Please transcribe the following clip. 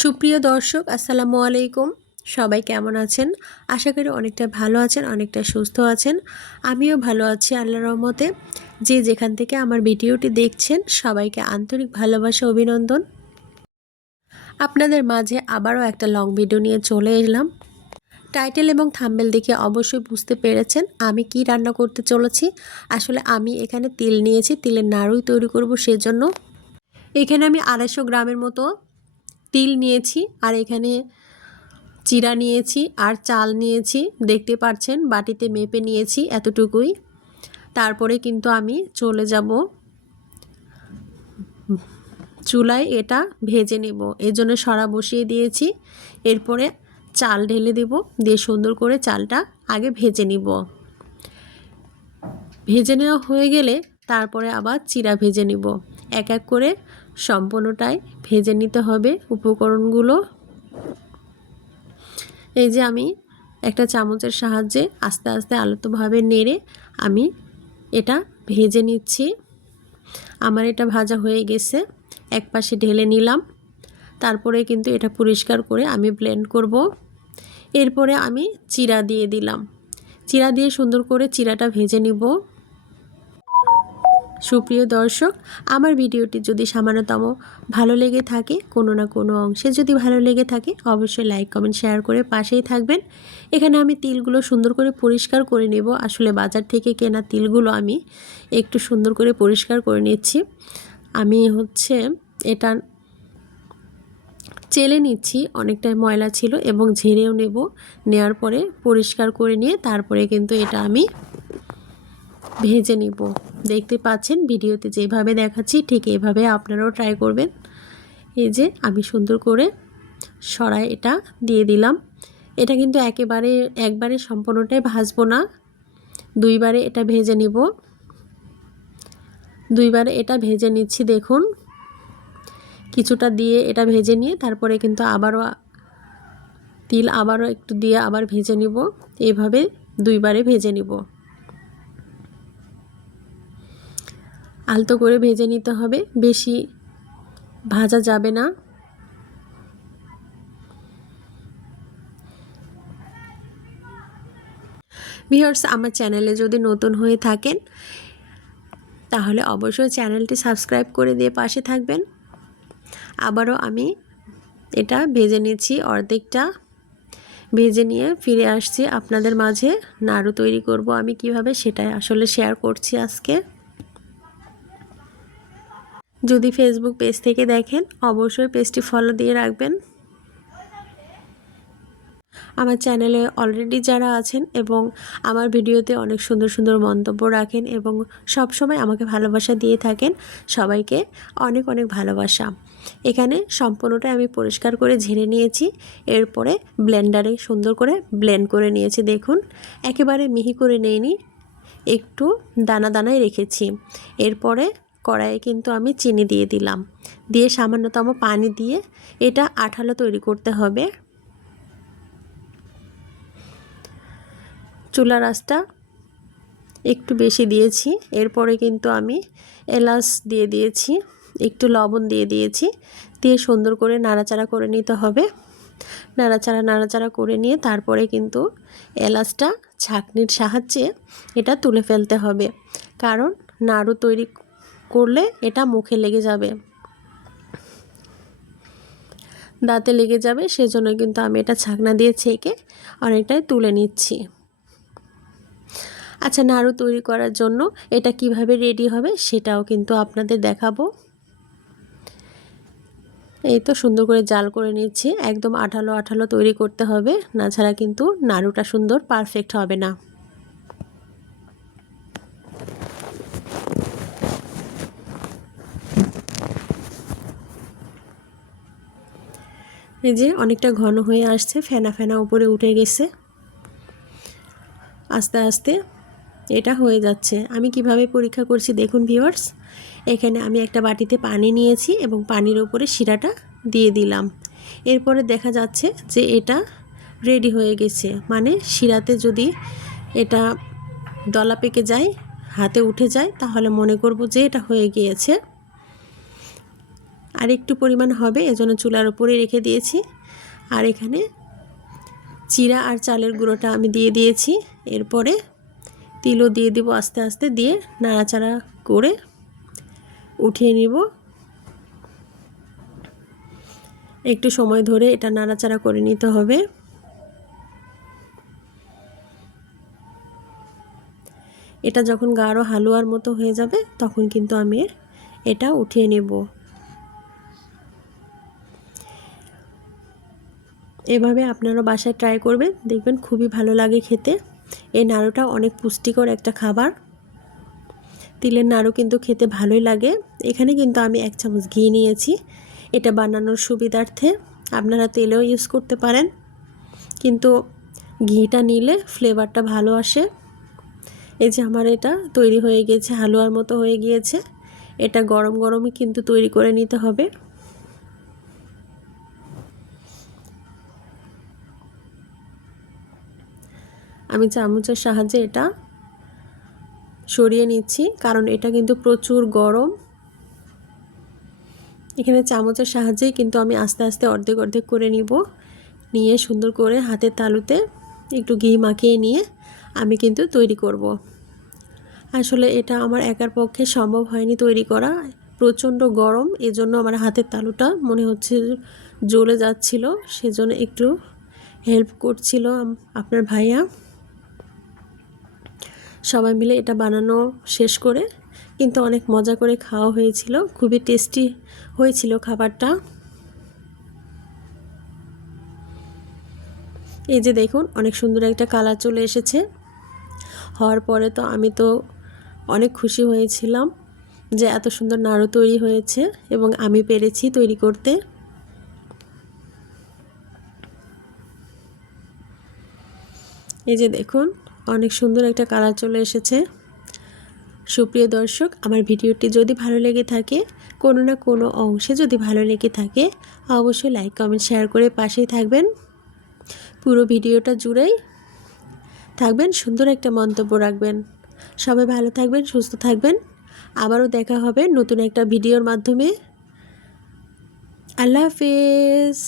সুপ্রিয় দর্শক আসসালামু আলাইকুম। সবাই কেমন আছেন? আশা করি অনেকটা ভালো আছেন, অনেকটা সুস্থ আছেন। আমিও ভালো আছি আল্লাহর রহমতে। যে যেখান থেকে আমার ভিডিওটি দেখছেন সবাইকে আন্তরিক ভালোবাসা অভিনন্দন। আপনাদের মাঝে আবারও একটা লং ভিডিও নিয়ে চলে এলাম। টাইটেল এবং থাম্বনেল দেখে অবশ্যই বুঝতে পেরেছেন আমি কি রান্না করতে চলেছি। আসলে আমি এখানে তিল নিয়েছি, তিলের নাড়ুই তৈরি করব। সেজন্য এখানে আমি 250 গ্রামের মতো তিল নিয়েছি, আর এখানে চিরা নিয়েছি আর চাল নিয়েছি। দেখতে পাচ্ছেন বাটিতে মেপে নিয়েছি এতটুকুই। তারপরে কিন্তু আমি চলে যাব চুলায় এটা ভেজে নেব। এর জন্য সরা বসিয়ে দিয়েছি। এরপরে চাল ঢেলে দেব, দিয়ে সুন্দর করে চালটা আগে ভেজে নিব। ভেজে নেওয়া হয়ে গেলে তারপরে আবার চিরা ভেজে নিব। এক এক করে সম্পূর্ণটাই ভেজে নিতে হবে উপকরণগুলো। এই যে আমি একটা চামচের সাহায্যে আস্তে আস্তে আলতোভাবে নেড়ে আমি এটা ভেজে নিচ্ছি। আমার এটা ভাজা হয়ে গেছে, এক পাশে ঢেলে নিলাম। তারপরে কিন্তু এটা পরিষ্কার করে আমি ব্লেন্ড করব। এরপরে আমি চিরা দিয়ে দিলাম। চিরা দিয়ে সুন্দর করে চিরাটা ভেজে নিব। সুপ্রিয় দর্শক, আমার ভিডিওটি যদি সামান্যতম ভালো লেগে থাকে, কোনো না কোনো অংশে যদি ভালো লেগে থাকে, অবশ্যই লাইক কমেন্ট শেয়ার করে পাশেই থাকবেন। এখানে আমি তিলগুলো সুন্দর করে পরিষ্কার করে নেব। আসলে বাজার থেকে কেনা তিলগুলো আমি একটু সুন্দর করে পরিষ্কার করে নিচ্ছি। আমি এটা চেলে নিচ্ছি, অনেকটাই ময়লা ছিল এবং ঝেড়েও নেব। নেওয়ার পরে পরিষ্কার করে নিয়ে তারপরে কিন্তু এটা আমি ভেজে নিব। দেখতে পাচ্ছেন ভিডিওতে যেভাবে দেখাচ্ছি ঠিক এইভাবে আপনারাও ট্রাই করবেন। এই যে আমি সুন্দর করে সরাই এটা দিয়ে দিলাম। এটা কিন্তু একবারে সম্পূর্ণটাই ভাজবো না, দুইবারে এটা ভেজে নিব। দুইবারে এটা ভেজে নিচ্ছি। দেখুন কিছুটা দিয়ে এটা ভেজে নিয়ে তারপরে কিন্তু আবারও একটু দিয়ে আবার ভেজে নিব। এইভাবে দুইবারে ভেজে নিব। আলতো করে ভেজে নিতে হবে, বেশি ভাজা যাবে না। ভিউয়ার্স, আমার চ্যানেলে যদি নতুন হয়ে থাকেন তাহলে অবশ্যই চ্যানেলটি সাবস্ক্রাইব করে দিয়ে পাশে থাকবেন। আবারও আমি এটা ভেজে নিচ্ছি, অর্ধেকটা ভেজে নিয়ে ফিরে আসছি আপনাদের মাঝে। নাড়ু তৈরি করব আমি কিভাবে সেটাই আসলে শেয়ার করছি আজকে। যদি ফেসবুক পেজ থেকে দেখেন অবশ্যই পেজটি ফলো দিয়ে রাখবেন। আমার চ্যানেলে অলরেডি যারা আছেন এবং আমার ভিডিওতে অনেক সুন্দর সুন্দর মন্তব্য রাখেন এবং সব সময় আমাকে ভালোবাসা দিয়ে থাকেন, সবাইকে অনেক অনেক ভালোবাসা। এখানে সম্পূর্ণটা আমি পরিষ্কার করে ঝেড়ে নিয়েছি। এরপরে ব্লেন্ডারে সুন্দর করে ব্লেন্ড করে নিয়েছি। দেখুন একেবারে মিহি করে নেইনি, একটু দানা দানায় রেখেছি। এরপরে কড়াইয়ে কিন্তু আমি চিনি দিয়ে দিলাম, দিয়ে সামান্যতম পানি দিয়ে এটা আঠালো তৈরি করতে হবে। চুলার আঁচটা একটু বেশি দিয়েছি। এরপরে কিন্তু আমি এলাচ দিয়ে দিয়েছি, একটু লবণ দিয়ে দিয়েছি। দিয়ে সুন্দর করে নাড়াচাড়া করে নিতে হবে। নাড়াচাড়া করে নিয়ে তারপরে কিন্তু এলাচটা ছাঁকনির সাহায্যে এটা তুলে ফেলতে হবে, কারণ নাড়ু তৈরি করলে এটা মুখে লেগে যাবে, দাঁতে লেগে যাবে। সেজন্য কিন্তু আমি এটা ছাঁকনা দিয়ে ছেঁকে অনেকটাই তুলে নিচ্ছি। আচ্ছা, নাড়ু তৈরি করার জন্য এটা কিভাবে রেডি হবে সেটাও কিন্তু আপনাদের দেখাবো। এই তো সুন্দর করে জাল করে নিচ্ছি। একদম আঠালো আঠালো তৈরি করতে হবে, না ছাড়া কিন্তু নাড়ুটা সুন্দর পারফেক্ট হবে না। এই যে অনেকটা ঘন হয়ে আসছে, ফেনা ফেনা উপরে উঠে গেছে। আস্তে আস্তে এটা হয়ে যাচ্ছে। আমি কিভাবে পরীক্ষা করছি দেখুন ভিউয়ার্স। এখানে আমি একটা বাটিতে পানি নিয়েছি এবং পানির উপরে শিরাটা দিয়ে দিলাম। এরপরে দেখা যাচ্ছে যে এটা রেডি হয়ে গেছে। মানে শিরাতে যদি এটা দলা পেকে যায়, হাতে উঠে যায়, তাহলে মনে করব যে এটা হয়ে গিয়েছে। আর একটু পরিমাণ হবে, এজন্য চুলার উপরে রেখে দিয়েছি। আর এখানে চিরা আর চালের গুঁড়োটা আমি দিয়ে দিয়েছি। এরপরে তিলও দিয়ে দিব আস্তে আস্তে, দিয়ে নাড়াচাড়া করে উঠিয়ে নিব। একটু সময় ধরে এটা নাড়াচাড়া করে নিতে হবে। এটা যখন গাঢ় হালুয়ার মতো হয়ে যাবে তখন কিন্তু আমি এটা উঠিয়ে নেব। এভাবে আপনারা বাসায় ট্রাই করবেন, দেখবেন খুবই ভালো লাগে খেতে। এই নাড়ুটা অনেক পুষ্টিকর একটা খাবার। তিলের নাড়ু কিন্তু খেতে ভালোই লাগে। এখানে কিন্তু আমি 1 চামচ ঘি নিয়েছি। এটা বানানোর সুবিধার্থে আপনারা তেলেও ইউজ করতে পারেন, কিন্তু ঘিটা নিলে ফ্লেভারটা ভালো আসে। এই যে আমার এটা তৈরি হয়ে গেছে, হালুয়ার মতো হয়ে গিয়েছে। এটা গরম গরমই কিন্তু তৈরি করে নিতে হবে। আমি চামচের সাহায্যে এটা সরিয়ে নিচ্ছি, কারণ এটা কিন্তু প্রচুর গরম। এখানে চামচের সাহায্যেই কিন্তু আমি আস্তে আস্তে অর্ধেক অর্ধেক করে নিয়ে সুন্দর করে হাতের তালুতে একটু ঘি মাখিয়ে নিয়ে আমি কিন্তু তৈরি করব। আসলে এটা আমার একার পক্ষে সম্ভব হয়নি তৈরি করা, প্রচণ্ড গরম। এজন্য আমার হাতের তালুটা মনে হচ্ছে জ্বলে যাচ্ছিল, সেজন্য একটু হেল্প করছিল আপনার ভাইয়া। সবাই মিলে এটা বানানো শেষ করে কিন্তু অনেক মজা করে খাওয়া হয়েছিল, খুবই টেস্টি হয়েছিল খাবারটা। এই যে দেখুন অনেক সুন্দর একটা কালার চলে এসেছে। হওয়ার পরে তো আমি তো অনেক খুশি হয়েছিলাম যে এত সুন্দর নাড়ু তৈরি হয়েছে এবং আমি পেরেছি তৈরি করতে। এই যে দেখুন অনেক সুন্দর একটা কালার চলে এসেছে। সুপ্রিয় দর্শক, আমার ভিডিওটি যদি ভালো লেগে থাকে, কোনো না কোনো অংশে যদি ভালো লেগে থাকে, অবশ্যই লাইক কমেন্ট শেয়ার করে পাশেই থাকবেন। পুরো ভিডিওটা জুড়েই থাকবেন, সুন্দর একটা মন্তব্য রাখবেন। সবাই ভালো থাকবেন, সুস্থ থাকবেন। আবারও দেখা হবে নতুন একটা ভিডিওর মাধ্যমে। আল্লাহ হাফেজ।